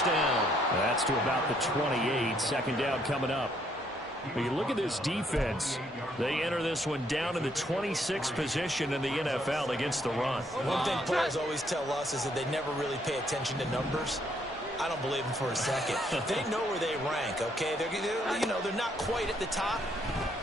first down. That's to about the 28. Second down coming up. You look at this defense. They enter this one down in the 26th position in the NFL against the run. One thing players always tell us is that they never really pay attention to numbers. I don't believe them for a second. They know where they rank, okay? They're not quite at the top,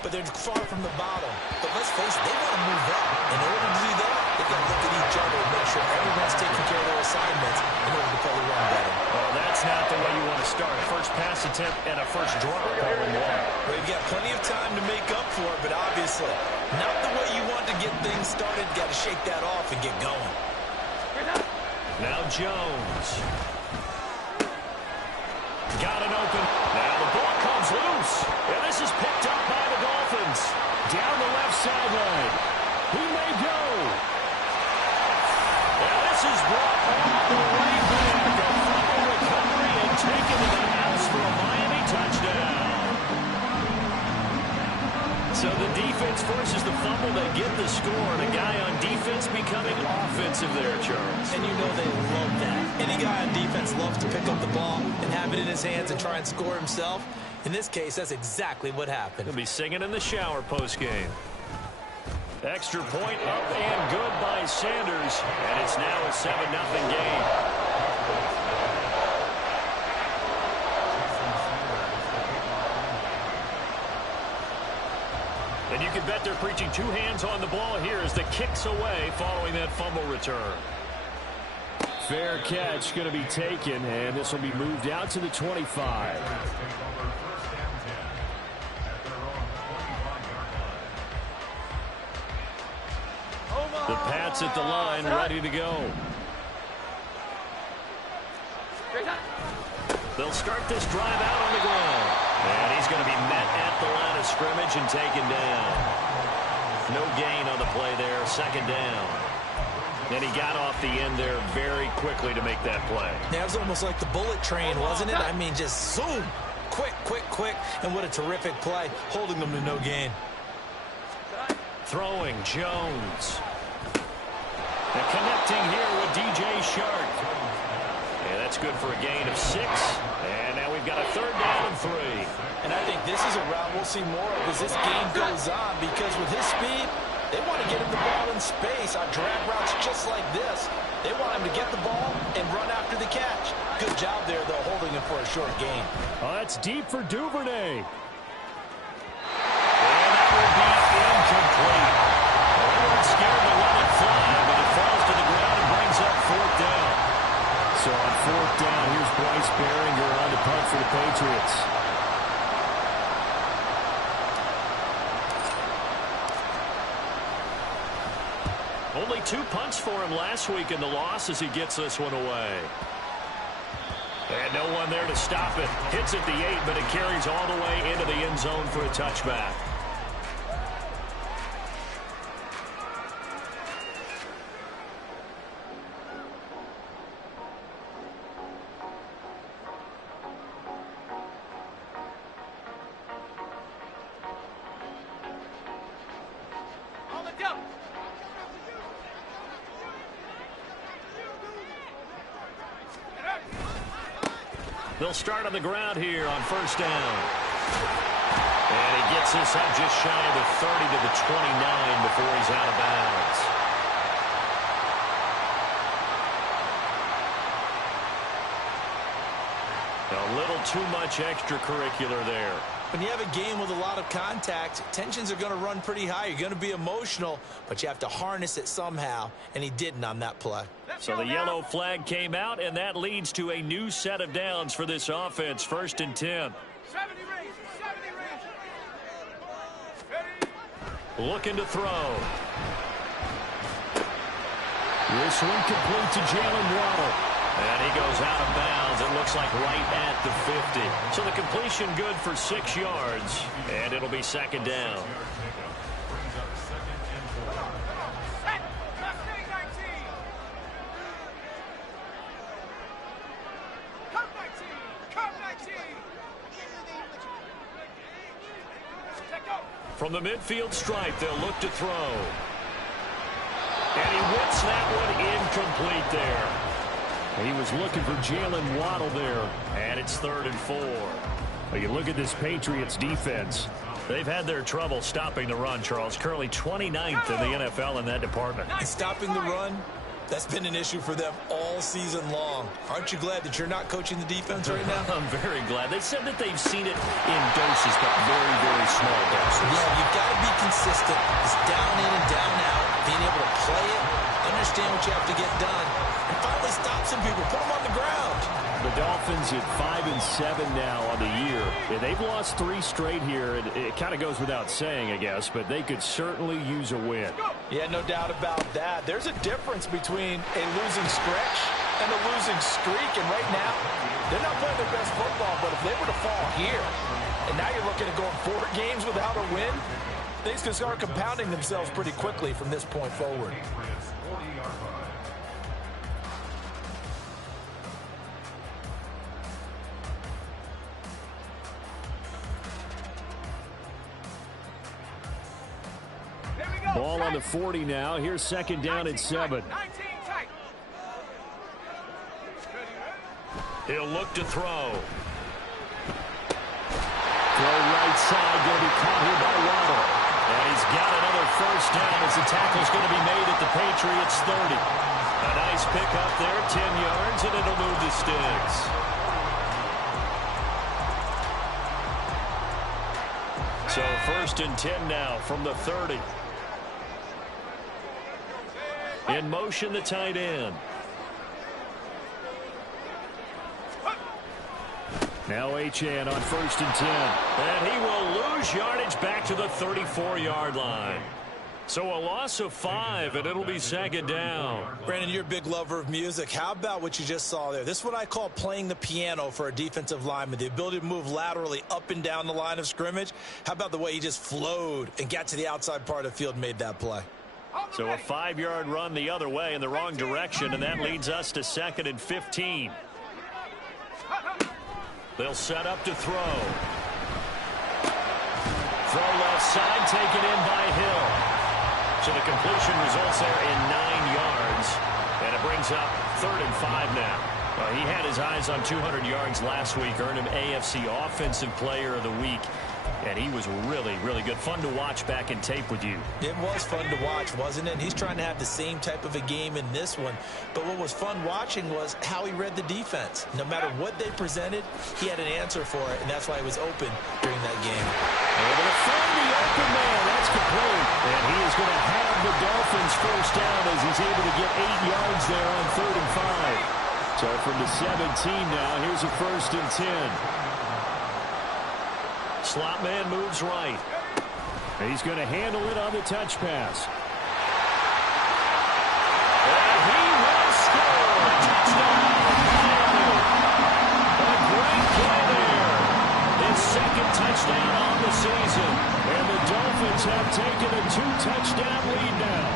but they're far from the bottom. But let's face it, they want to move up. In order to do that, they've got to look at each other and make sure everyone's taking care of their assignments in order to play the run better. Well, that's not the way you want to start. First pass attempt and a first drop all in one. Well, you've got plenty of time to make up for it, but obviously not the way you want to get things started. Got to shake that off and get going. Now Jones. Got it open. Now the ball comes loose. And this is picked up by the Dolphins. Down the left sideline. He may go. And this is brought all the way back. A fumble recovery and taken to the house for a Miami touchdown. So the defense forces the fumble. They get the score. And a guy on defense becoming offensive there, Charles. And you know they love that. Any guy on defense loves to pick up the ball and have it in his hands and try and score himself. In this case, that's exactly what happened. He'll be singing in the shower postgame. Extra point up and good by Sanders. And it's now a 7-0 game. And you can bet they're preaching two hands on the ball here as the kick's away following that fumble return. Fair catch going to be taken, and this will be moved out to the 25. The Pats at the line, ready to go. They'll start this drive out on the ground. And he's going to be met at the line of scrimmage and taken down. No gain on the play there, second down. And he got off the end there very quickly to make that play. Yeah, it was almost like the bullet train, wasn't it? I mean, just zoom. Quick, quick, quick. And what a terrific play, holding them to no gain. Throwing, Jones. And connecting here with DJ Shark. And that's good for a gain of 6. And now we've got a third down and 3. And I think this is a route we'll see more of as this game goes on, because with his speed, they want to get him the ball in space on drag routes just like this. They want him to get the ball and run after the catch. Good job there, though, holding him for a short gain. Oh, that's deep for Duvernay. And that will be incomplete. Everyone's scared to let it fly, but it falls to the ground and brings up fourth down. So on fourth down, here's Bryce Behringer on the punt for the Patriots. Only 2 punts for him last week in the loss as he gets this one away. And no one there to stop it. Hits at the 8, but it carries all the way into the end zone for a touchback. They'll start on the ground here on first down. And he gets this up just shy of the 30 to the 29 before he's out of bounds. A little too much extracurricular there. When you have a game with a lot of contact, tensions are going to run pretty high. You're going to be emotional, but you have to harness it somehow, and he didn't on that play. So the yellow flag came out, and that leads to a new set of downs for this offense. First and 10. Looking to throw. This one complete to Jalen Waddle. And he goes out of bounds. It looks like right at the 50. So the completion good for 6 yards. And it'll be second down. From the midfield stripe, they'll look to throw. And he whips that one incomplete there. He was looking for Jalen Waddle there. And it's 3rd and 4. Well, you look at this Patriots defense. They've had their trouble stopping the run, Charles. Currently 29th in the NFL in that department. Stopping the run, that's been an issue for them all season long. Aren't you glad that you're not coaching the defense right now? I'm very glad. They said that they've seen it in doses, but very, very small doses. Yeah, you've got to be consistent. It's down in and down out. Being able to play it, understand what you have to get done, and finally stop some people, put them on the ground. The Dolphins at 5-7 now on the year. Yeah, they've lost 3 straight here. It kind of goes without saying, I guess, but they could certainly use a win. Yeah, no doubt about that. There's a difference between a losing stretch and a losing streak, and right now, they're not playing their best football, but if they were to fall here, and now you're looking at going 4 games without a win, things can start compounding themselves pretty quickly from this point forward. Ball on the 40 now. Here's 2nd down and 7. He'll look to throw. Throw right side, going to be caught here by Waddle. And he's got another 1st down as the tackle's going to be made at the Patriots 30. A nice pick up there, 10 yards, and it'll move the sticks. So 1st and 10 now from the 30. In motion, the tight end. Now Achane on 1st and 10. And he will lose yardage back to the 34-yard line. So a loss of 5, and it'll be 2nd down. Brandon, you're a big lover of music. How about what you just saw there? This is what I call playing the piano for a defensive lineman, the ability to move laterally up and down the line of scrimmage. How about the way he just flowed and got to the outside part of the field and made that play? So a 5-yard run the other way in the wrong direction, and that leads us to 2nd and 15. They'll set up to throw. Throw left side, taken in by Hill. So the completion results there in 9 yards, and it brings up 3rd and 5 now. Well, he had his eyes on 200 yards last week, earned him AFC Offensive Player of the Week. And he was really, really good. Fun to watch back in tape with you. It was fun to watch, wasn't it? And he's trying to have the same type of a game in this one. But what was fun watching was how he read the defense. No matter what they presented, he had an answer for it, and that's why he was open during that game. Able to find the open man. That's complete. And he is going to have the Dolphins 1st down as he's able to get 8 yards there on 3rd and 5. So from the 17 now, here's a 1st and 10. Slot man moves right. He's going to handle it on the touch pass. And he will score. Touchdown, Miami. A great play there. His 2nd touchdown on the season. And the Dolphins have taken a 2-touchdown lead now.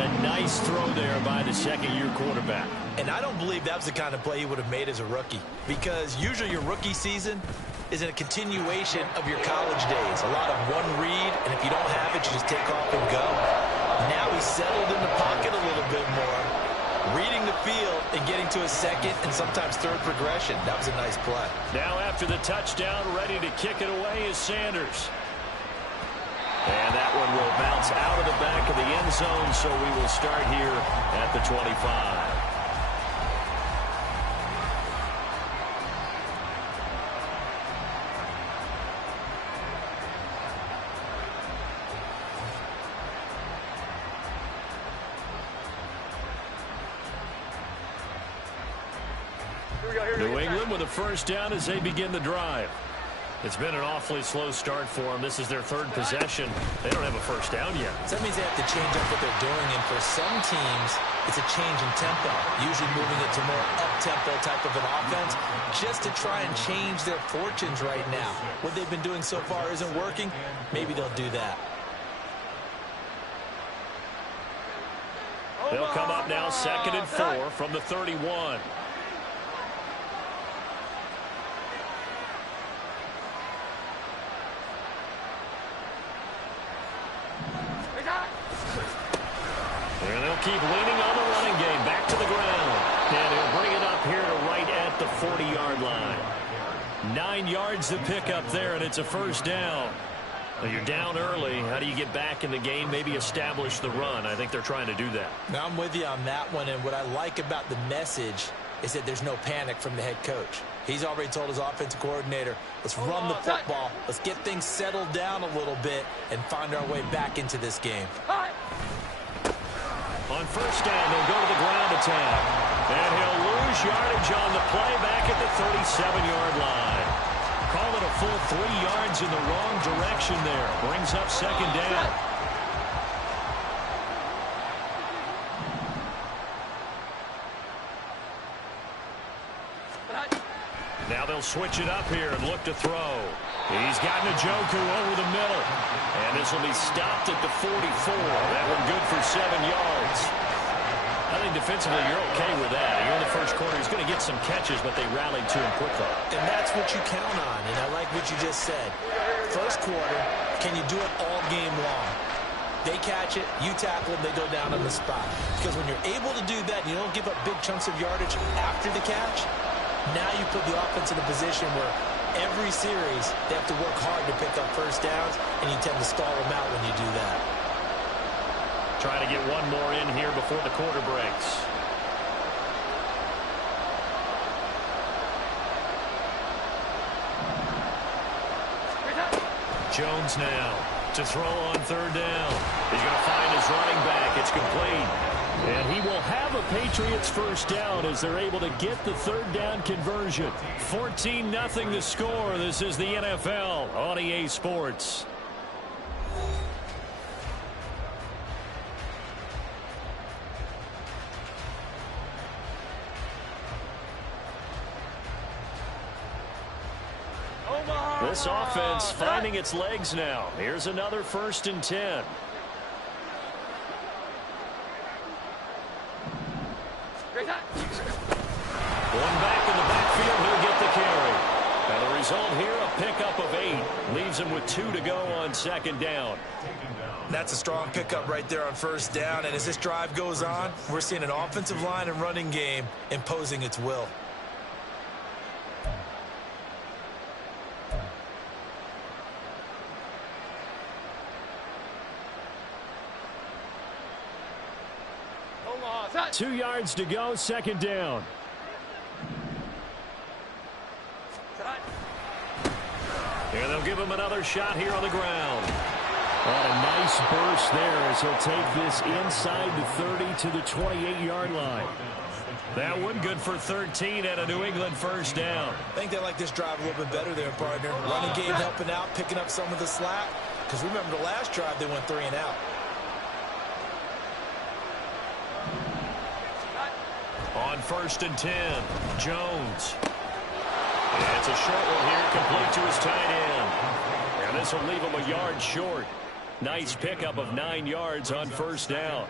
A nice throw there by the 2nd-year quarterback. And I don't believe that was the kind of play he would have made as a rookie, because usually your rookie season is in a continuation of your college days. A lot of one read, and if you don't have it, you just take off and go. Now he's settled in the pocket a little bit more, reading the field and getting to a 2nd and sometimes 3rd progression. That was a nice play. Now after the touchdown, ready to kick it away is Sanders. And that one will bounce out of the back of the end zone, so we will start here at the 25. New England with a 1st down as they begin the drive. It's been an awfully slow start for them. This is their 3rd possession. They don't have a 1st down yet. So that means they have to change up what they're doing, and for some teams, it's a change in tempo, usually moving it to more up-tempo type of an offense, just to try and change their fortunes right now. What they've been doing so far isn't working. Maybe they'll do that. They'll come up now 2nd and 4 from the 31. And they'll keep leaning on the running game the ground. And he'll bring it up here to right at the 40-yard line. 9 yards to pick up there, and it's a first down. Well, you're down early. How do you get back in the game, maybe establish the run? I think they're trying to do that. Now, I'm with you on that one, and what I like about the message is that there's no panic from the head coach. He's already told his offensive coordinator, let's run the football, let's get things settled down a little bit and find our way back into this game. On first down, they'll go to the ground attack. And he'll lose yardage on the play back at the 37-yard line. Call it a full 3 yards in the wrong direction there. Brings up second down. Now they'll switch it up here and look to throw. He's got Njoku over the middle. And this will be stopped at the 44. That one good for 7 yards. I think defensively you're okay with that. Here in the first quarter, he's going to get some catches, but they rallied to him quickly. And that's what you count on, and I like what you just said. First quarter, can you do it all game long? They catch it, you tackle them, they go down on the spot. Because when you're able to do that, and you don't give up big chunks of yardage after the catch, now you put the offense in a position where every series they have to work hard to pick up first downs, and you tend to stall them out when you do that. Trying to get one more in here before the quarter breaks. Jones now to throw on third down. He's going to find his running back. It's complete. And he will have a Patriots first down as they're able to get the third down conversion. 14-0 the score. This is the NFL on EA Sports. This offense finding its legs now. Here's another 1st and 10. One back in the backfield, he'll get the carry. And the result here, a pickup of 8. Leaves him with 2 to go on second down. That's a strong pickup right there on first down. And as this drive goes on, we're seeing an offensive line and running game imposing its will. Cut. 2 yards to go, second down. And they'll give him another shot here on the ground. Oh, a nice burst there as he'll take this inside the 30 to the 28-yard line. That one good for 13 and a New England first down. I think they like this drive a little bit better there, partner. Running game helping out, picking up some of the slack. Because remember the last drive, they went 3 and out. On 1st and 10, Jones. And it's a short one here, complete to his tight end. And this will leave him a yard short. Nice pickup of 9 yards on first down.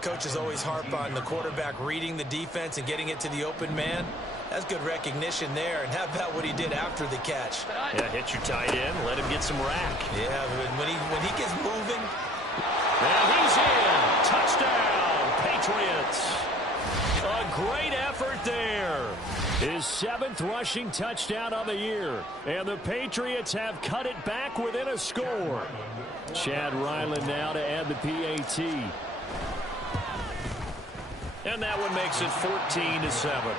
Coaches always harp on the quarterback reading the defense and getting it to the open man. That's good recognition there. And how about what he did after the catch? Yeah, hit your tight end, let him get some rack. Yeah, when he gets moving. And he's in. Touchdown, Patriots. A great effort there. His 7th rushing touchdown of the year. And the Patriots have cut it back within a score. Chad Ryland now to add the PAT. And that one makes it 14-7.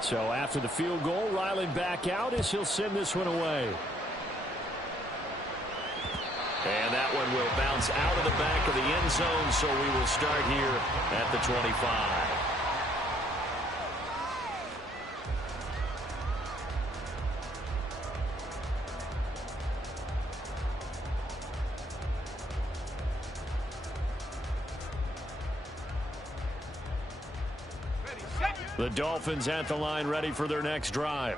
So after the field goal, Ryland back out as he'll send this one away. And that one will bounce out of the back of the end zone, so we will start here at the 25. The Dolphins at the line ready for their next drive.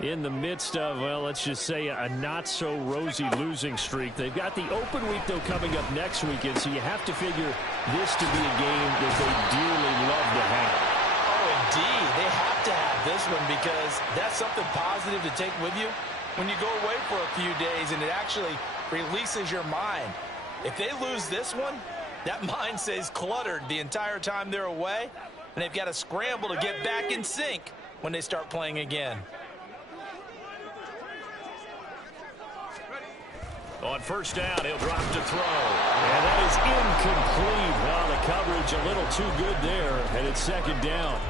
in the midst of, well, let's just say a not-so-rosy losing streak. They've got the open week, though, coming up next weekend, so you have to figure this to be a game that they dearly love to have. Oh, indeed. They have to have this one because that's something positive to take with you when you go away for a few days, and it actually releases your mind. If they lose this one, that mind stays cluttered the entire time they're away, and they've got to scramble to get back in sync when they start playing again. On first down, he'll drop to throw. And that is incomplete. Well, the coverage a little too good there, and it's second down.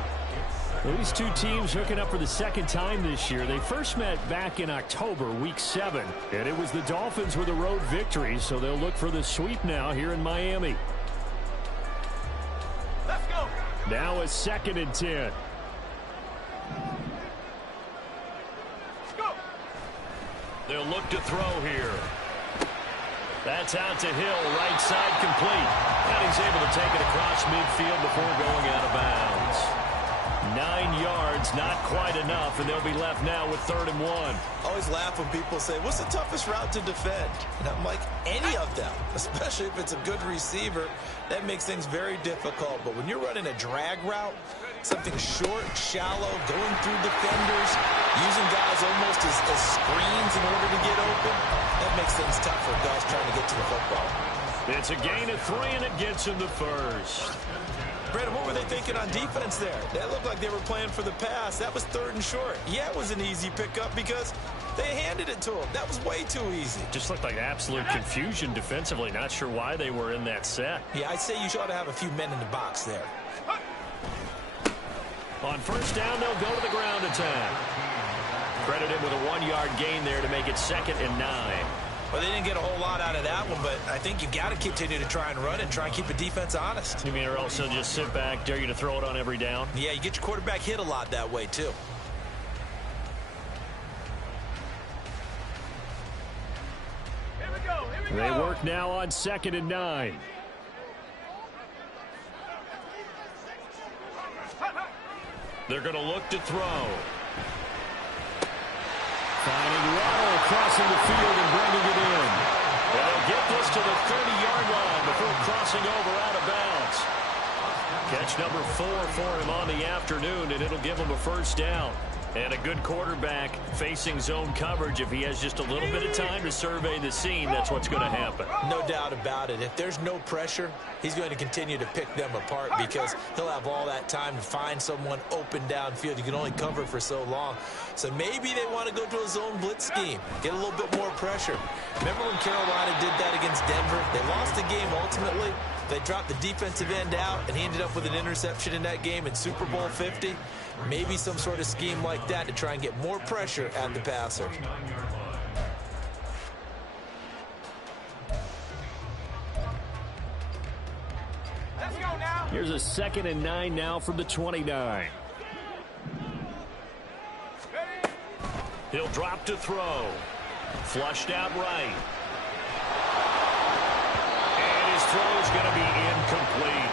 Well, these two teams hooking up for the second time this year. They first met back in October, Week 7, and it was the Dolphins with a road victory, so they'll look for the sweep now here in Miami. Let's go. Now a 2nd and 10. Let's go. They'll look to throw here. That's out to Hill, right side complete. And he's able to take it across midfield before going out of bounds. 9 yards, not quite enough, and they'll be left now with 3rd and 1. I always laugh when people say, what's the toughest route to defend? And I'm like, any of them, especially if it's a good receiver, that makes things very difficult. But when you're running a drag route, something short, shallow, going through defenders, using guys almost as screens in order to get open, that makes things tough for guys trying to get to the football. It's a gain of 3, and it gets him the first. Brandon, what were they thinking on defense there? That looked like they were playing for the pass. That was 3rd and short. Yeah, it was an easy pickup because they handed it to him. That was way too easy. Just looked like absolute confusion defensively. Not sure why they were in that set. Yeah, I'd say you ought to have a few men in the box there. On first down, they'll go to the ground attack. Credit him with a 1-yard gain there to make it 2nd and 9. Well, they didn't get a whole lot out of that one, but I think you've got to continue to try and run and try and keep the defense honest. You mean or also just sit back, dare you to throw it on every down? Yeah, you get your quarterback hit a lot that way, too. Here we go. They work now on 2nd and 9. They're going to look to throw. Finding Waddle crossing the field and bringing it in. And they'll get this to the 30-yard line before crossing over out of bounds. Catch number 4 for him on the afternoon, and it'll give him a first down. And a good quarterback facing zone coverage. If he has just a little bit of time to survey the scene, that's what's going to happen. No doubt about it. If there's no pressure, he's going to continue to pick them apart because he'll have all that time to find someone open downfield. You can only cover for so long. So maybe they want to go to a zone blitz scheme, get a little bit more pressure. Remember when Carolina did that against Denver? They lost the game ultimately. They dropped the defensive end out, and he ended up with an interception in that game in Super Bowl 50. Maybe some sort of scheme like that to try and get more pressure at the passer. Let's go now. Here's a 2nd and 9 now from the 29. He'll drop to throw. Flushed out right. And his throw is going to be incomplete.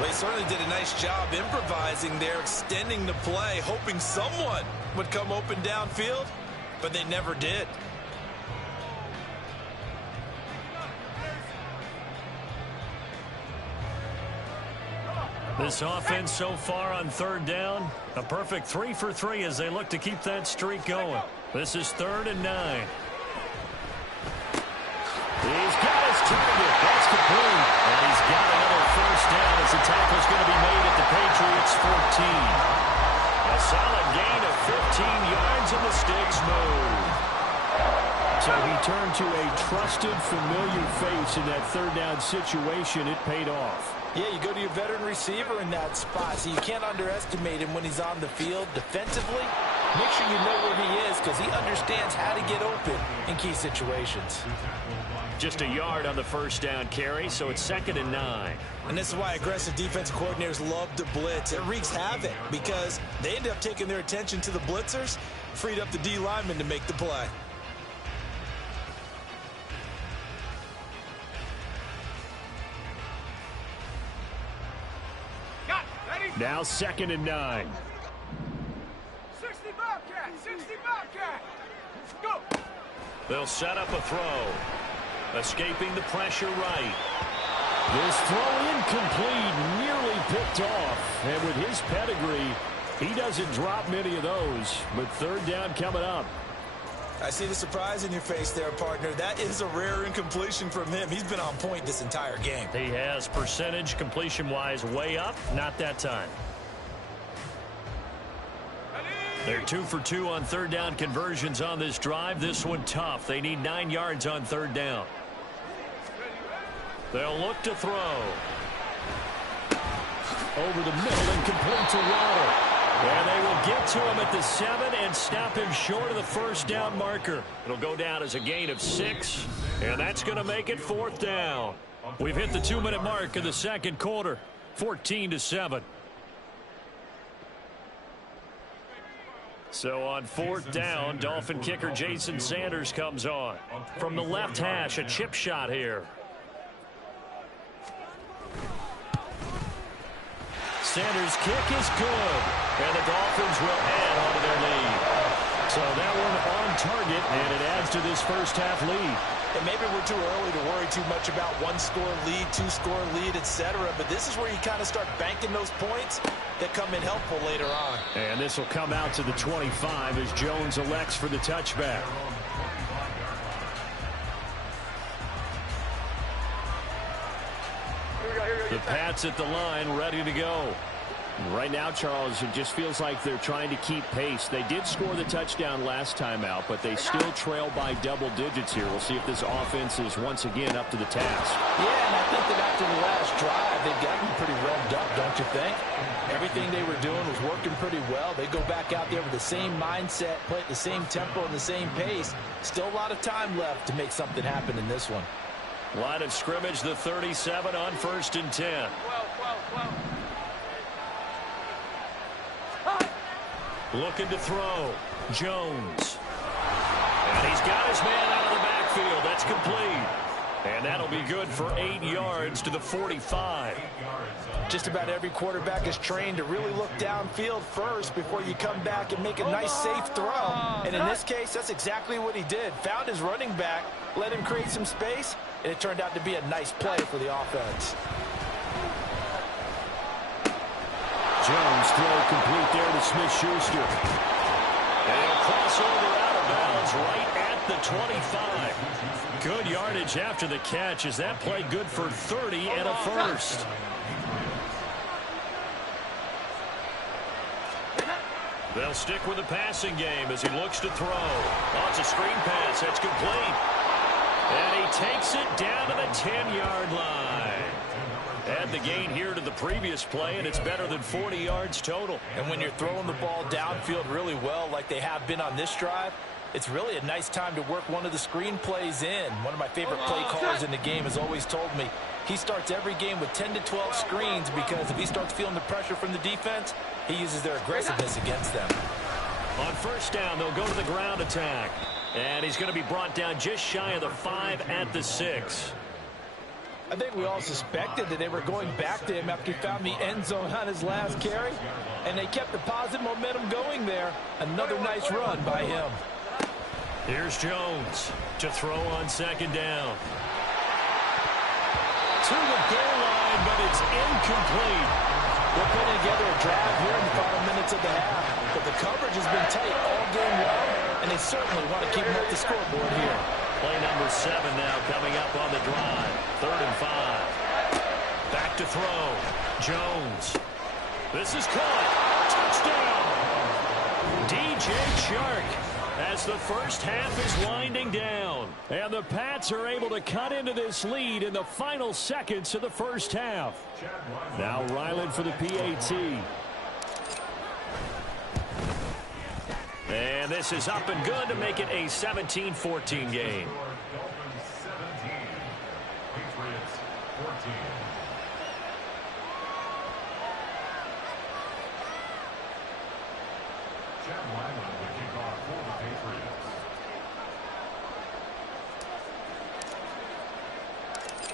Well, he certainly did a nice job improvising there, extending the play, hoping someone would come open downfield, but they never did. This offense so far on 3rd down, a perfect 3 for 3 as they look to keep that streak going. This is 3rd and 9. He's got his target. That's complete. And he's got another first down as the tackle's going to be made at the Patriots' 14. A solid gain of 15 yards and the sticks move. So he turned to a trusted, familiar face in that 3rd down situation. It paid off. Yeah, you go to your veteran receiver in that spot, so you can't underestimate him when he's on the field. Defensively, make sure you know where he is because he understands how to get open in key situations. Just a yard on the first down carry, so it's 2nd and 9. And this is why aggressive defensive coordinators love to blitz. It wreaks havoc because they end up taking their attention to the blitzers, freed up the D lineman to make the play. Got it. Ready? Now 2nd and 9. 60 Bobcats. 60 Bobcat. Go. They'll set up a throw. Escaping the pressure right. This throw incomplete, nearly picked off. And with his pedigree, he doesn't drop many of those. But third down coming up. I see the surprise in your face there, partner. That is a rare incompletion from him. He's been on point this entire game. He has percentage completion-wise way up. Not that time. They're 2 for 2 on third down conversions on this drive. This one tough. They need 9 yards on third down. They'll look to throw. Over the middle and complete to Waddle. And they will get to him at the 7 and stop him short of the first down marker. It'll go down as a gain of 6, and that's going to make it fourth down. We've hit the 2-minute mark in the second quarter, 14-7. So on fourth down, Dolphin kicker Jason Sanders comes on. From the left hash, a chip shot here. Sanders' kick is good, and the Dolphins will add on to their lead. So that one on target, and it adds to this first half lead. And maybe we're too early to worry too much about one-score lead, two-score lead, etc. But this is where you kind of start banking those points that come in helpful later on. And this will come out to the 25 as Jones elects for the touchback. The Pats at the line, ready to go. Right now, Charles, it just feels like they're trying to keep pace. They did score the touchdown last time out, but they still trail by double digits here. We'll see if this offense is once again up to the task. Yeah, and I think that after the last drive, they've gotten pretty revved up, don't you think? Everything they were doing was working pretty well. They go back out there with the same mindset, play at the same tempo and the same pace. Still a lot of time left to make something happen in this one. Line of scrimmage, the 37 on 1st and 10. Looking to throw. Jones. And he's got his man out of the backfield. That's complete. And that'll be good for 8 yards to the 45. Just about every quarterback is trained to really look downfield first before you come back and make a nice, safe throw. And in this case, that's exactly what he did. Found his running back, let him create some space, and it turned out to be a nice play for the offense. Jones throw complete there to Smith-Schuster. And he'll cross over out of bounds right at the 25. Good yardage after the catch as that play good for 30 and a first. They'll stick with the passing game as he looks to throw. Oh, it's a screen pass. That's complete. And he takes it down to the 10-yard line. Add the gain here to the previous play, and it's better than 40 yards total. And when you're throwing the ball downfield really well like they have been on this drive, it's really a nice time to work one of the screen plays in. One of my favorite play callers in the game has always told me he starts every game with 10 to 12 screens because if he starts feeling the pressure from the defense, he uses their aggressiveness against them. On first down, they'll go to the ground attack. And he's going to be brought down just shy of the 5 at the 6. I think we all suspected that they were going back to him after he found the end zone on his last carry. And they kept the positive momentum going there. Another nice run by him. Here's Jones to throw on second down. To the goal line, but it's incomplete. They're putting together a drive here in the final minutes of the half. But the coverage has been tight all game long, and they certainly want to keep them off the scoreboard here. Play number 7 now coming up on the drive. 3rd and 5. Back to throw. Jones. This is caught. Touchdown. DJ Chark as the first half is winding down. And the Pats are able to cut into this lead in the final seconds of the first half. Now Ryland for the PAT. And this is up and good to make it a 17-14 game.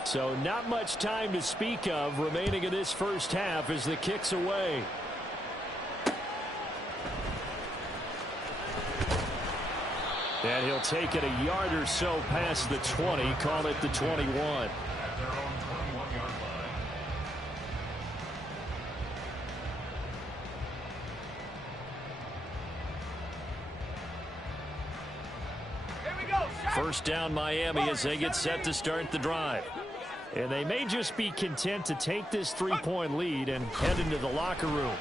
So not much time to speak of remaining in this first half as the kick's away. And he'll take it a yard or so past the 20, call it the 21. First down Miami as they get set to start the drive. And they may just be content to take this 3-point lead and head into the locker room.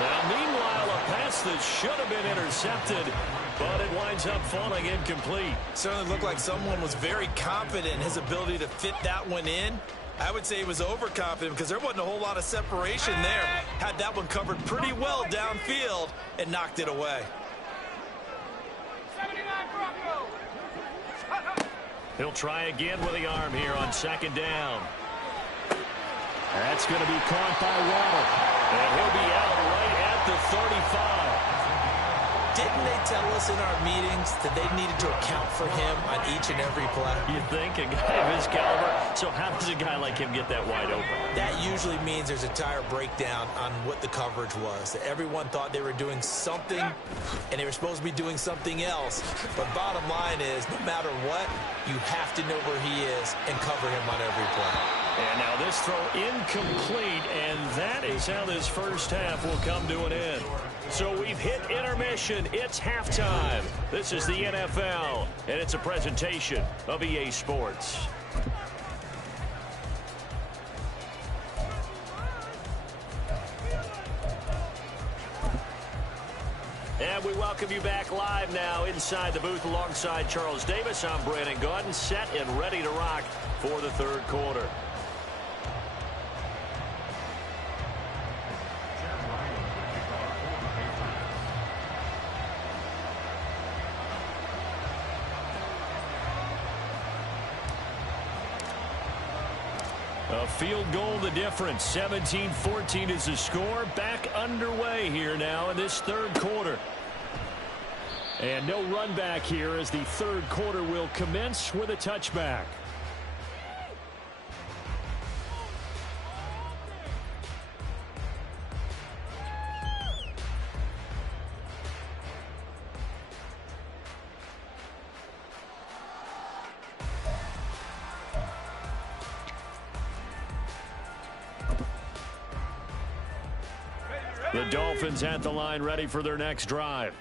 Now, meanwhile, a pass that should have been intercepted, but it winds up falling incomplete. Certainly looked like someone was very confident in his ability to fit that one in. I would say he was overconfident because there wasn't a whole lot of separation there. Had that one covered pretty well downfield and knocked it away. He'll try again with the arm here on second down. That's going to be caught by Waddle. And he'll be out right at the 35. Didn't they tell us in our meetings that they needed to account for him on each and every play? You think a guy of his caliber? So how does a guy like him get that wide open? That usually means there's a tire breakdown on what the coverage was. That everyone thought they were doing something, and they were supposed to be doing something else. But bottom line is, no matter what, you have to know where he is and cover him on every play. And now this throw incomplete, and that is how this first half will come to an end. So we've hit intermission. It's halftime. This is the NFL, and it's a presentation of EA Sports. And we welcome you back live now inside the booth alongside Charles Davis. I'm Brandon Gaudin, set and ready to rock for the third quarter. A field goal the difference. 17-14 is the score. Back underway here now in this third quarter. And no run back here as the third quarter will commence with a touchback. The Dolphins at the line ready for their next drive.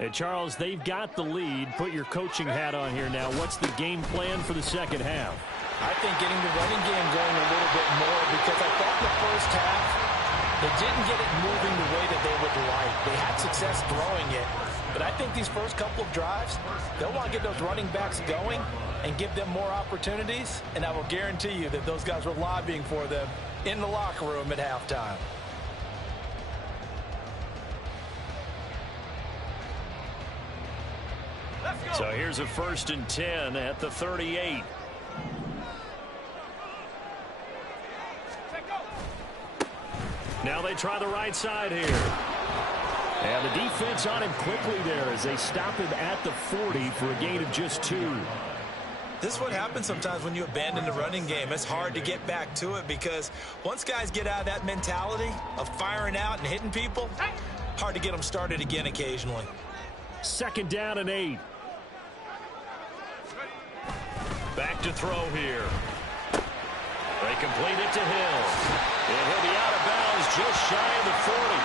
And Charles, they've got the lead. Put your coaching hat on here now. What's the game plan for the second half? I think getting the running game going a little bit more, because I thought the first half they didn't get it moving the way that they would like. They had success throwing it. But I think these first couple of drives, they'll want to get those running backs going and give them more opportunities. And I will guarantee you that those guys were lobbying for them in the locker room at halftime. So here's a 1st and 10 at the 38. Now they try the right side here. And the defense on him quickly there as they stop him at the 40 for a gain of just 2. This is what happens sometimes when you abandon the running game. It's hard to get back to it because once guys get out of that mentality of firing out and hitting people, hard to get them started again occasionally. 2nd down and 8. Back to throw here. They complete it to Hill. And he'll be out of bounds just shy of the 40.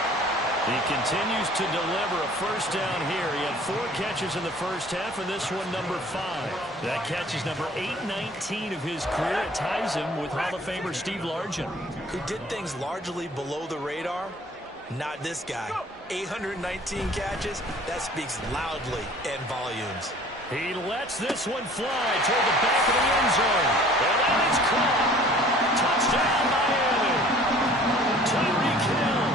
He continues to deliver a first down here. He had 4 catches in the first half, and this one number 5. That catch is number 819 of his career. It ties him with Hall of Famer Steve Largent, who did things largely below the radar. Not this guy. 819 catches. That speaks loudly in volumes. He lets this one fly toward the back of the end zone. And that is caught. Touchdown, Miami. Tyreek Hill,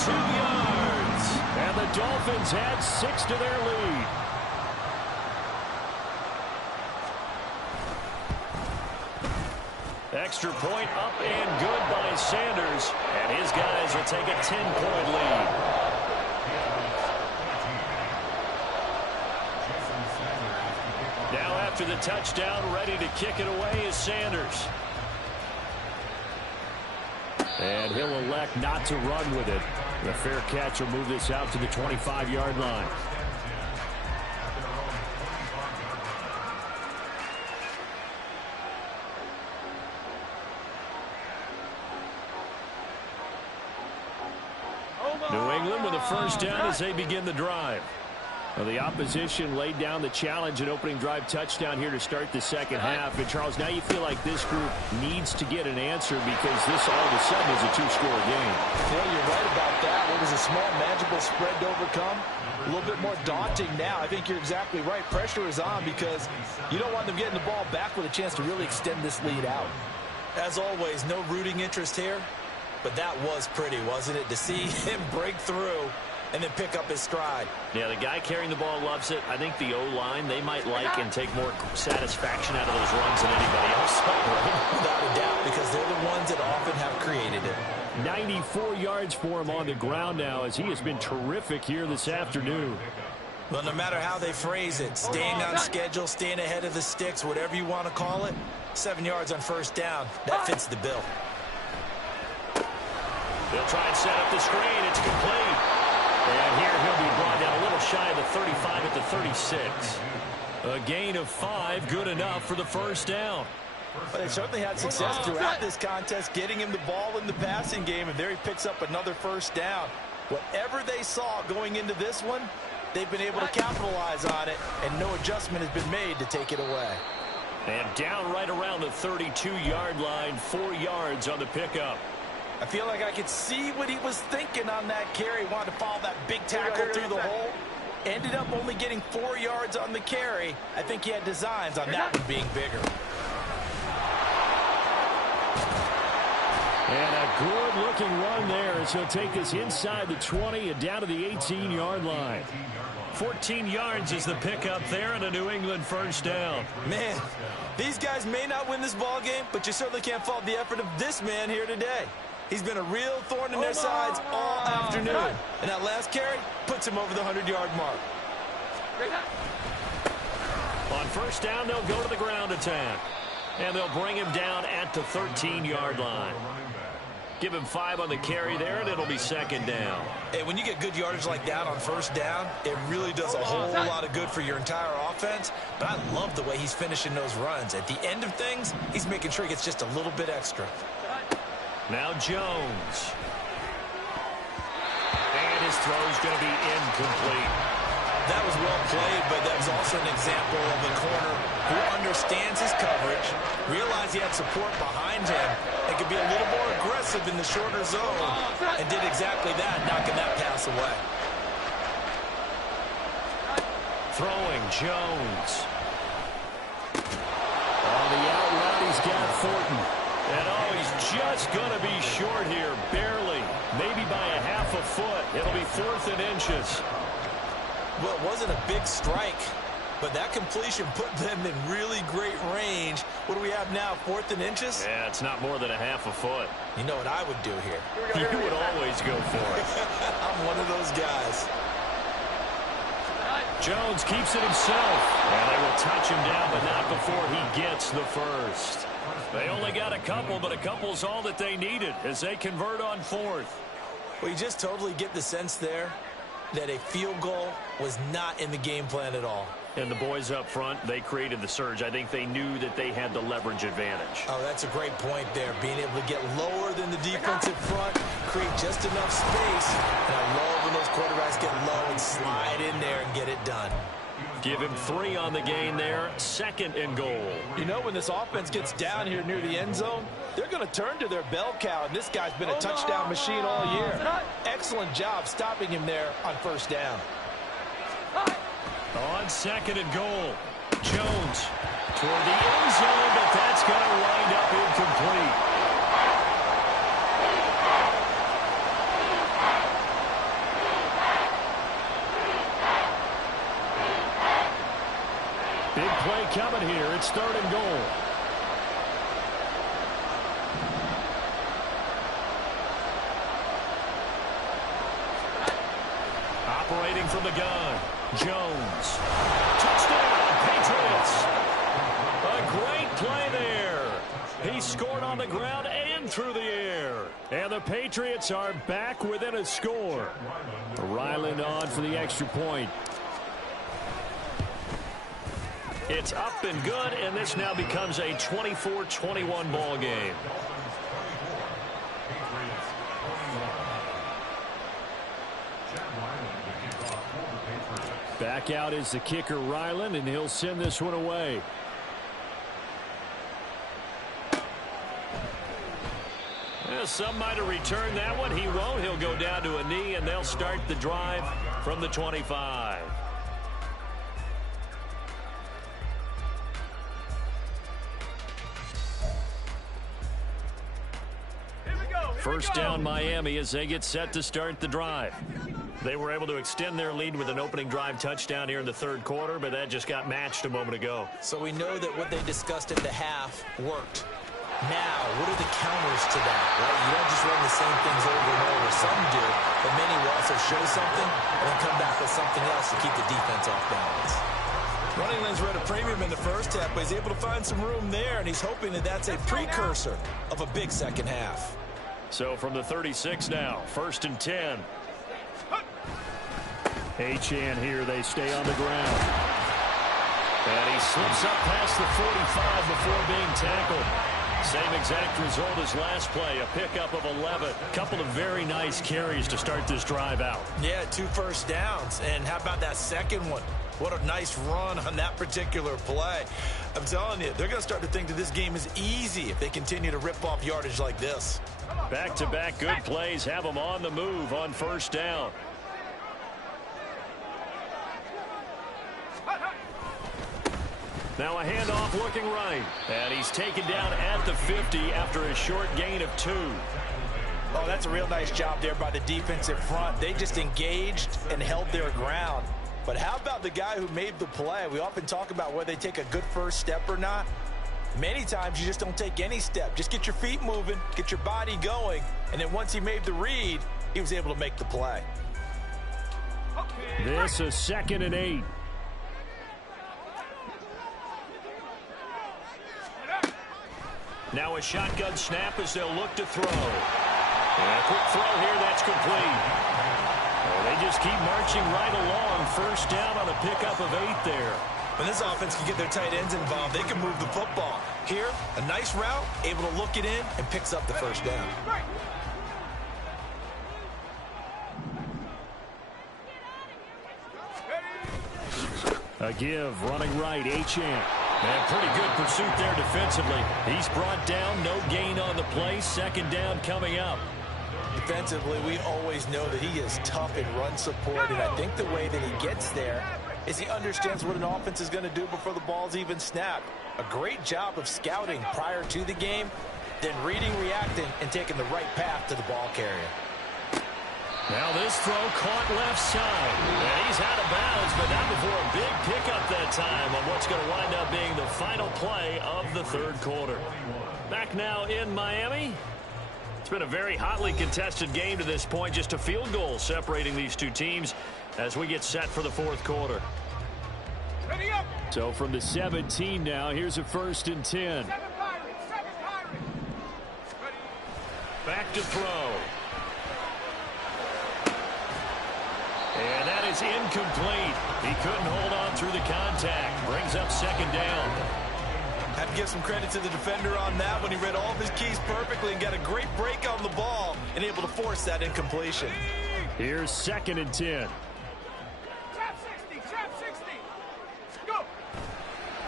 42 yards. And the Dolphins add 6 to their lead. Extra point up and good by Sanders. And his guys will take a 10-point lead. Now after the touchdown, ready to kick it away is Sanders. And he'll elect not to run with it. The fair catch will move this out to the 25-yard line. New England with a first down as they begin the drive. Well, the opposition laid down the challenge and opening drive touchdown here to start the second half. And, Charles, now you feel like this group needs to get an answer because this all of a sudden is a two-score game. Yeah, you're right about that. What was a small, manageable spread to overcome? A little bit more daunting now. I think you're exactly right. Pressure is on because you don't want them getting the ball back with a chance to really extend this lead out. As always, no rooting interest here. But that was pretty, wasn't it? To see him break through and then pick up his stride. Yeah, the guy carrying the ball loves it. I think the O-line, they might like and take more satisfaction out of those runs than anybody else. Without a doubt, because they're the ones that often have created it. 94 yards for him on the ground now as he has been terrific here this afternoon. Well, no matter how they phrase it, staying on schedule, staying ahead of the sticks, whatever you want to call it, 7 yards on first down, that fits the bill. They'll try and set up the screen. It's complete. And here he'll be brought down a little shy of the 35 at the 36. A gain of 5, good enough for the first down. But they certainly had success throughout this contest, getting him the ball in the passing game, and there he picks up another first down. Whatever they saw going into this one, they've been able to capitalize on it, and no adjustment has been made to take it away. And down right around the 32-yard line, 4 yards on the pickup. I feel like I could see what he was thinking on that carry. Wanted to follow that big tackle through the hole. Ended up only getting 4 yards on the carry. I think he had designs on that one being bigger. And a good-looking run there as he'll take this inside the 20 and down to the 18-yard line. 14 yards is the pickup there and a New England first down. Man, these guys may not win this ball game, but you certainly can't fault the effort of this man here today. He's been a real thorn in their sides all afternoon. And that last carry puts him over the 100-yard mark. On first down, they'll go to the ground attack. And they'll bring him down at the 13-yard line. Give him 5 on the carry there, and it'll be second down. Hey, when you get good yardage like that on first down, it really does a whole lot of good for your entire offense. But I love the way he's finishing those runs. At the end of things, he's making sure he gets just a little bit extra. Now Jones. And his throw's going to be incomplete. That was well played, but that was also an example of a corner who understands his coverage, realized he had support behind him, and could be a little more aggressive in the shorter zone, and did exactly that, knocking that pass away. Throwing Jones. On the out route, he's got Thornton. And oh, he's just going to be short here, barely. Maybe by a half a foot. It'll be 4th and inches. Well, it wasn't a big strike, but that completion put them in really great range. What do we have now, 4th and inches? Yeah, it's not more than a half a foot. You know what I would do here? You would always go for it. I'm one of those guys. Jones keeps it himself. And they will touch him down, but not before he gets the first. They only got a couple, but a couple's all that they needed as they convert on 4th. Well, you just totally get the sense there that a field goal was not in the game plan at all. And the boys up front, they created the surge. I think they knew that they had the leverage advantage. Oh, that's a great point there. Being able to get lower than the defensive front, create just enough space. And I love when those quarterbacks get low and slide in there and get it done. Give him 3 on the gain there. 2nd and goal. You know, when this offense gets down here near the end zone, they're going to turn to their bell cow, and this guy's been a touchdown machine all year. Excellent job stopping him there on first down. On 2nd and goal. Jones toward the end zone, but that's going to wind up incomplete. Big play coming here. It's 3rd and goal. Operating from the gun. Jones. Touchdown, Patriots. A great play there. He scored on the ground and through the air. And the Patriots are back within a score. Ryland on for the extra point. It's up and good, and this now becomes a 24-21 ball game. Back out is the kicker, Ryland, and he'll send this one away. Well, some might have returned that one. He won't. He'll go down to a knee, and they'll start the drive from the 25. First down, Miami, as they get set to start the drive. They were able to extend their lead with an opening drive touchdown here in the third quarter, but that just got matched a moment ago. So we know that what they discussed at the half worked. Now, what are the counters to that, right? You don't just run the same things over and over. Some do, but many will also show something and then come back with something else to keep the defense off balance. Running lanes were at a premium in the first half, but he's able to find some room there, and he's hoping that that's a precursor of a big second half. So from the 36 now, 1st and 10. Achane here, they stay on the ground. And he slips up past the 45 before being tackled. Same exact result as last play, a pickup of 11. Couple of very nice carries to start this drive out. Yeah, 2 first downs. And how about that second one? What a nice run on that particular play. I'm telling you, they're going to start to think that this game is easy if they continue to rip off yardage like this. Back-to-back good plays have them on the move on first down. Now a handoff looking right. And he's taken down at the 50 after a short gain of 2. Oh, that's a real nice job there by the defensive front. They just engaged and held their ground. But how about the guy who made the play? We often talk about whether they take a good first step or not. Many times you just don't take any step. Just get your feet moving, get your body going, and then once he made the read, he was able to make the play. This is 2nd and 8. Now a shotgun snap as they'll look to throw. And a quick throw here, that's complete. Well, they just keep marching right along. First down on a pickup of 8 there. When this offense can get their tight ends involved, they can move the football. Here, a nice route, able to look it in, and picks up the first down. A give, running right, Achane. And pretty good pursuit there defensively. He's brought down, no gain on the play. 2nd down coming up. Defensively, we always know that he is tough in run support, and I think the way that he gets there is he understands what an offense is going to do before the ball's even snapped. A great job of scouting prior to the game, then reading, reacting, and taking the right path to the ball carrier. Now this throw caught left side. And he's out of bounds, but not before a big pickup that time on what's going to wind up being the final play of the third quarter. Back now in Miami. It's been a very hotly contested game to this point. Just a field goal separating these two teams as we get set for the fourth quarter. So from the 17 now, here's a 1st and 10. Back to throw. And that is incomplete. He couldn't hold on through the contact. Brings up 2nd down. Have to give some credit to the defender on that when he read all of his keys perfectly and got a great break on the ball and able to force that incompletion. Here's 2nd and 10. Trap 60. Go.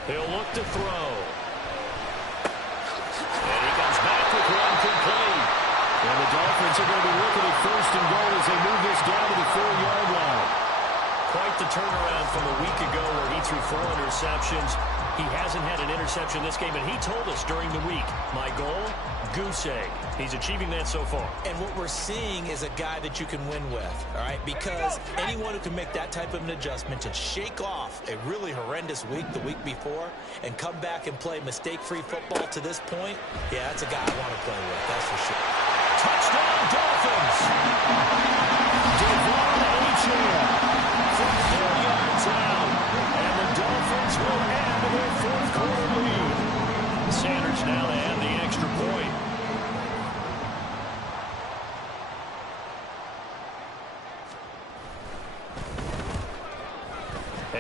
He'll look to throw. And he comes back with one complete. And the Dolphins are going to be looking at 1st and goal as they move this down to the 4-yard line. Quite the turnaround from a week ago where he threw 4 interceptions. He hasn't had an interception this game, and he told us during the week, my goal, goose egg. He's achieving that so far. And what we're seeing is a guy that you can win with, all right? Because anyone who can make that type of an adjustment to shake off a really horrendous week the week before and come back and play mistake-free football to this point, yeah, that's a guy I want to play with, that's for sure. Touchdown, Dolphins! Devon Achane from 4 yards out. And the Dolphins will end their fourth quarter lead. Sanders now to add the extra point.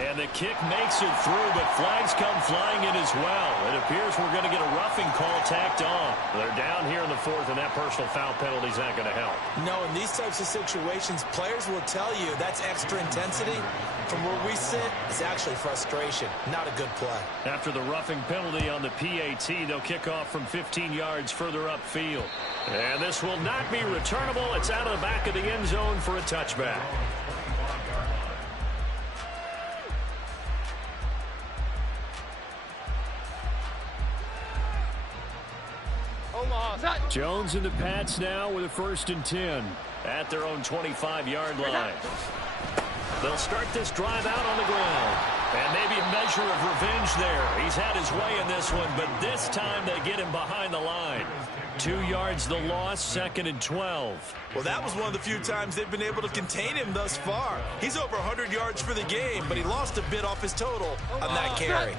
And the kick makes it through, but flags come flying in as well. It appears we're going to get a roughing call tacked on. They're down here in the fourth, and that personal foul penalty is not going to help. No, in these types of situations, players will tell you that's extra intensity. From where we sit, it's actually frustration. Not a good play. After the roughing penalty on the PAT, they'll kick off from 15 yards further upfield. And this will not be returnable. It's out of the back of the end zone for a touchback. Jones and the Pats now with a 1st and 10 at their own 25-yard line. They'll start this drive out on the ground. And maybe a measure of revenge there. He's had his way in this one, but this time they get him behind the line. 2 yards the loss, 2nd and 12. Well, that was one of the few times they've been able to contain him thus far. He's over 100 yards for the game, but he lost a bit off his total on that carry.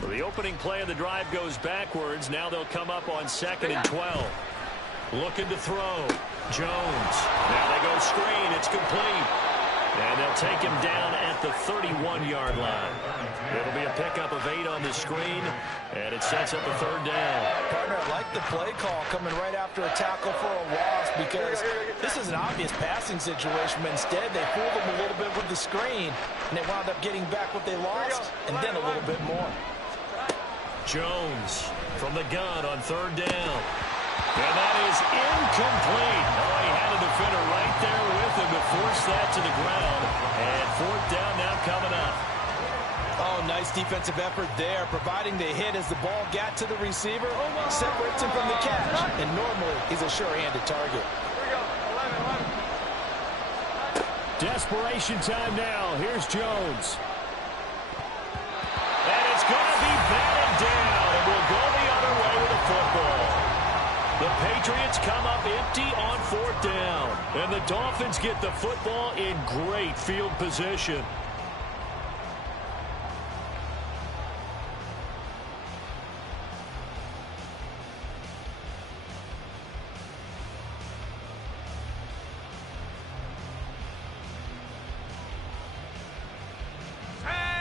So the opening play of the drive goes backwards. Now they'll come up on 2nd and 12. Looking to throw. Jones. Now they go screen. It's complete. And they'll take him down at the 31-yard line. It'll be a pickup of 8 on the screen, and it sets up a 3rd down. Partner, I like the play call coming right after a tackle for a loss because this is an obvious passing situation, but instead they fooled them a little bit with the screen, and they wound up getting back what they lost and then a little bit more. Jones from the gun on 3rd down. And that is incomplete. Oh, he had a defender right there with him to force that to the ground. And 4th down now coming up. Oh, nice defensive effort there, providing the hit as the ball got to the receiver, separates him from the catch. And normally, he's a sure-handed target. Desperation time now. Here's Jones. And it's going to be batted down. And we'll go the other way with a football. The Patriots come up empty on 4th down. And the Dolphins get the football in great field position.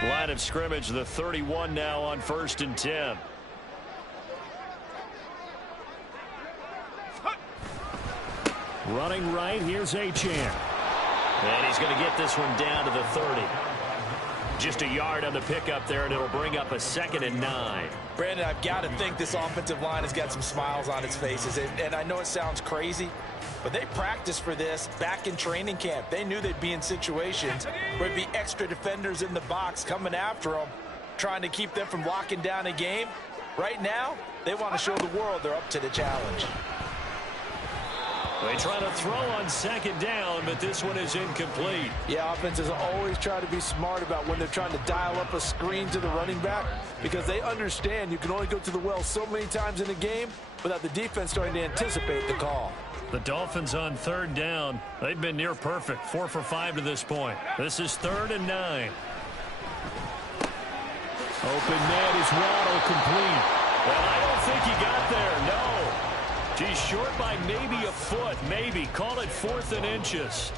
Line of scrimmage, the 31 now on 1st and 10. Running right, here's Achane. And he's going to get this one down to the 30. Just a yard on the pickup there, and it'll bring up a 2nd and 9. Brandon, I've got to think this offensive line has got some smiles on its faces. And I know it sounds crazy, but they practiced for this back in training camp. They knew they'd be in situations where there'd be extra defenders in the box coming after them, trying to keep them from locking down a game. Right now, they want to show the world they're up to the challenge. They try to throw on 2nd down, but this one is incomplete. Yeah, offenses always try to be smart about when they're trying to dial up a screen to the running back because they understand you can only go to the well so many times in a game without the defense starting to anticipate the call. The Dolphins on 3rd down. They've been near perfect, 4 for 5 to this point. This is 3rd and 9. Open net is Waddle complete. Well, I don't think he got there, no. He's short by maybe a foot, maybe. Call it 4th and inches.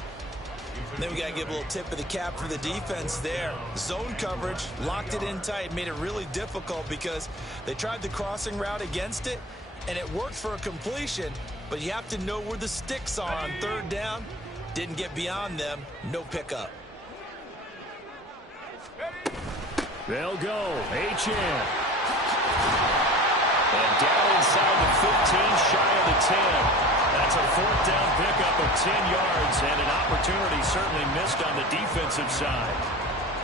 Then we got to give a little tip of the cap for the defense there. Zone coverage, locked it in tight, made it really difficult because they tried the crossing route against it, and it worked for a completion, but you have to know where the sticks are on 3rd down. Didn't get beyond them, no pickup. They'll go. Achane. And down inside the 15, shy of the 10. That's a 4th down pickup of 10 yards, and an opportunity certainly missed on the defensive side.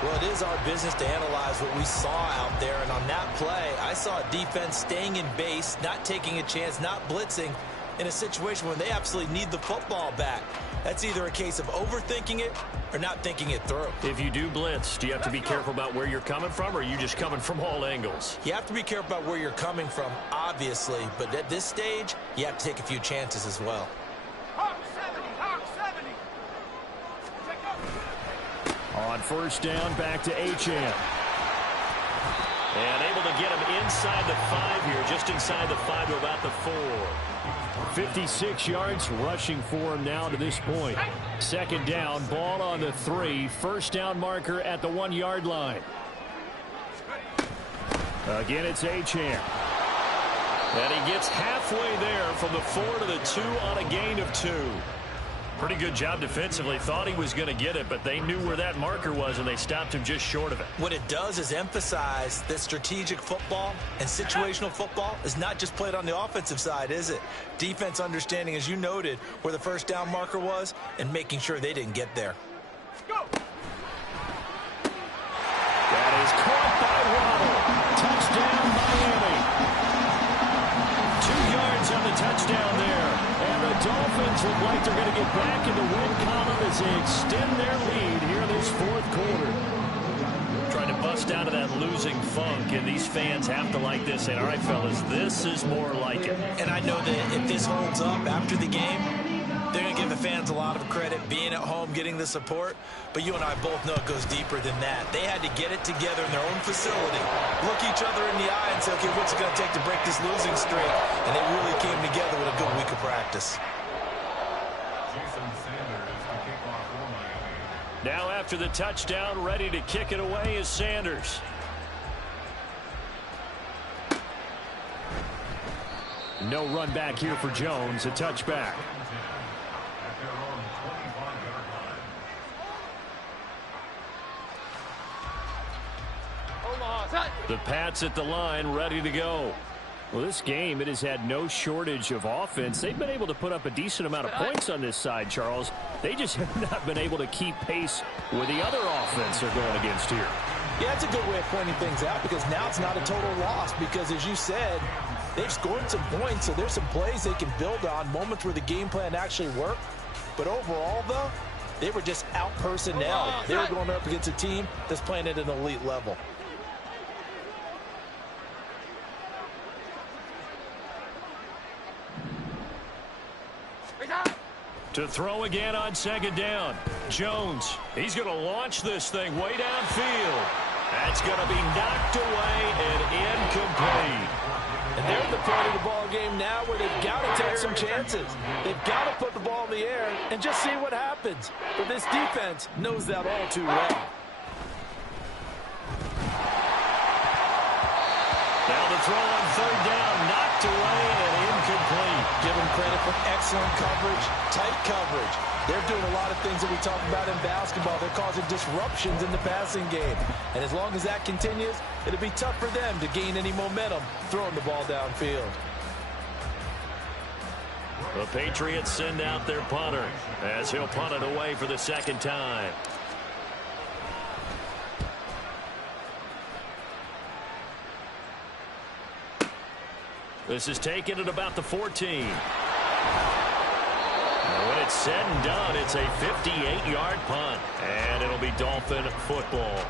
Well, it is our business to analyze what we saw out there, and on that play, I saw a defense staying in base, not taking a chance, not blitzing, in a situation when they absolutely need the football back. That's either a case of overthinking it or not thinking it through. If you do blitz, do you have to be careful about where you're coming from, or are you just coming from all angles? You have to be careful about where you're coming from, obviously, but at this stage, you have to take a few chances as well. Hawk 70, Hawk 70. On 1st down, back to Achane. And able to get him inside the 5 here, just inside the 5 to about the 4. 56 yards rushing for him now to this point. Second down, ball on the 3. First down marker at the 1-yard line. Again, it's Achane. And he gets halfway there from the 4 to the 2 on a gain of 2. Pretty good job defensively. Thought he was going to get it, but they knew where that marker was, and they stopped him just short of it. What it does is emphasize that strategic football and situational football is not just played on the offensive side, is it? Defense understanding, as you noted, where the first down marker was and making sure they didn't get there. Go. That is caught by Waddle. Touchdown, Miami. 2 yards on the touchdown there. And the Dolphins look like they're going to get back in the win column as they extend their lead here this fourth quarter. Trying to bust out of that losing funk, and these fans have to like this. And all right, fellas, this is more like it. And I know that if this holds up after the game, they're going to give the fans a lot of credit, being at home, getting the support. But you and I both know it goes deeper than that. They had to get it together in their own facility, look each other in the eye and say, okay, what's it going to take to break this losing streak? And they really came together with a good week of practice. Now after the touchdown, ready to kick it away is Sanders. No run back here for Jones, a touchback. The Pats at the line, ready to go. Well, this game, it has had no shortage of offense. They've been able to put up a decent amount of points on this side, Charles. They just have not been able to keep pace with the other offense they're going against here. Yeah, it's a good way of pointing things out because now it's not a total loss because, as you said, they've scored some points, so there's some plays they can build on, moments where the game plan actually worked. But overall, though, they were just out-personnel. They were going up against a team that's playing at an elite level. To throw again on second down. Jones, he's going to launch this thing way downfield. That's going to be knocked away and incomplete. And they're at the point of the ball game now where they've got to take some chances. They've got to put the ball in the air and just see what happens. But this defense knows that all too well. Now the throw on third down, knocked away and incomplete. Give them credit for excellent coverage, tight coverage. They're doing a lot of things that we talk about in basketball. They're causing disruptions in the passing game. And as long as that continues, it'll be tough for them to gain any momentum throwing the ball downfield. The Patriots send out their punter as he'll punt it away for the second time. This is taken at about the 14. When it's said and done, it's a 58-yard punt, and it'll be Dolphin football.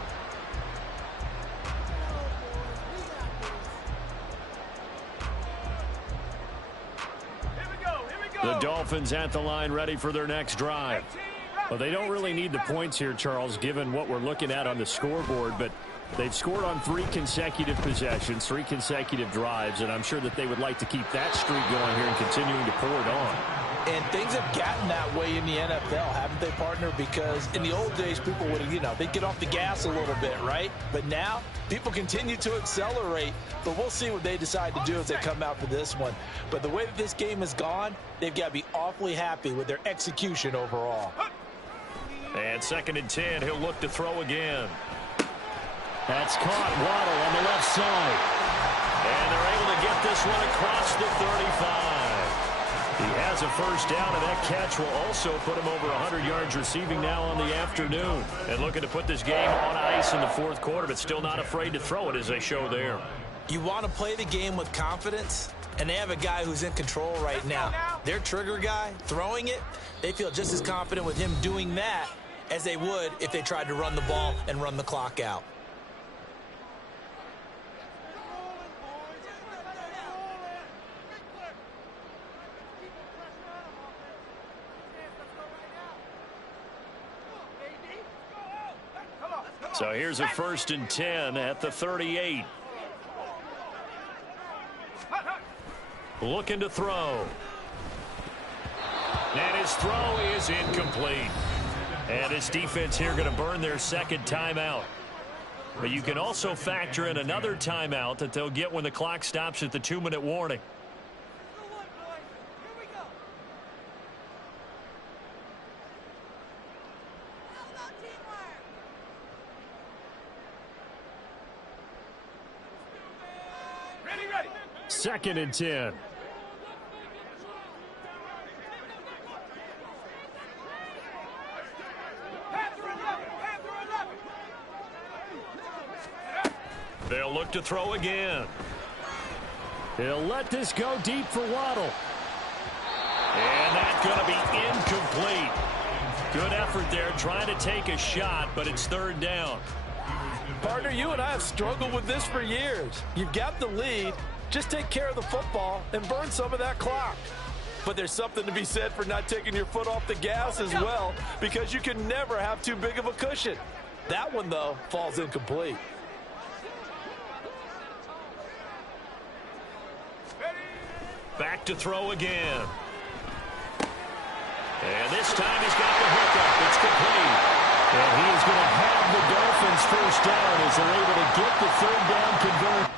The Dolphins at the line ready for their next drive. Well, they don't really need the points here, Charles, given what we're looking at on the scoreboard, but they've scored on 3 consecutive possessions, 3 consecutive drives, and I'm sure that they would like to keep that streak going here and continuing to pour it on. And things have gotten that way in the NFL, haven't they, partner? Because in the old days, people would, they'd get off the gas a little bit, right? But now, people continue to accelerate. But we'll see what they decide to do as they come out for this one. But the way that this game has gone, they've got to be awfully happy with their execution overall. And 2nd and 10, he'll look to throw again. That's caught. Waddle on the left side. And they're able to get this one across the 35. He has a first down, and that catch will also put him over 100 yards receiving now on the afternoon. And looking to put this game on ice in the fourth quarter, but still not afraid to throw it as they show there. You want to play the game with confidence, and they have a guy who's in control right now. Their trigger guy, throwing it, they feel just as confident with him doing that as they would if they tried to run the ball and run the clock out. So here's a 1st and 10 at the 38. Looking to throw. And his throw is incomplete. And his defense here going to burn their second timeout. But you can also factor in another timeout that they'll get when the clock stops at the 2-minute warning. Second and 10. They'll look to throw again. He'll let this go deep for Waddle. And that's going to be incomplete. Good effort there trying to take a shot, but it's third down. Partner, you and I have struggled with this for years. You've got the lead. Just take care of the football and burn some of that clock. But there's something to be said for not taking your foot off the gas as well, because you can never have too big of a cushion. That one, though, falls incomplete. Back to throw again. And this time he's got the hookup. It's complete. And he is going to have the Dolphins first down as they're able to get the third down converted.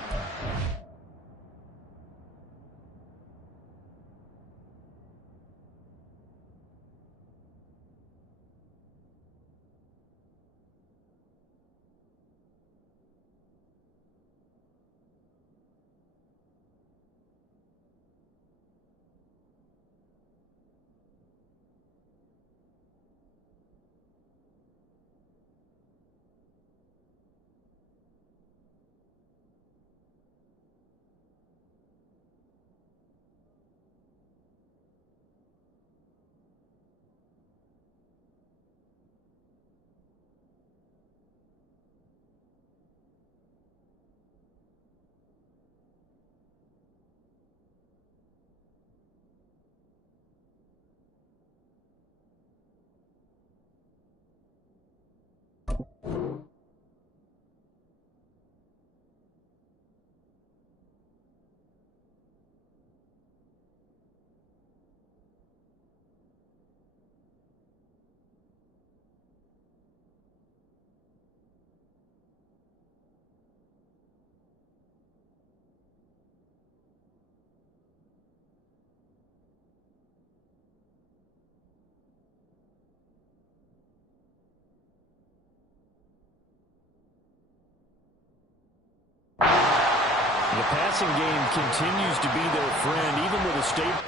The passing game continues to be their friend, even with a state.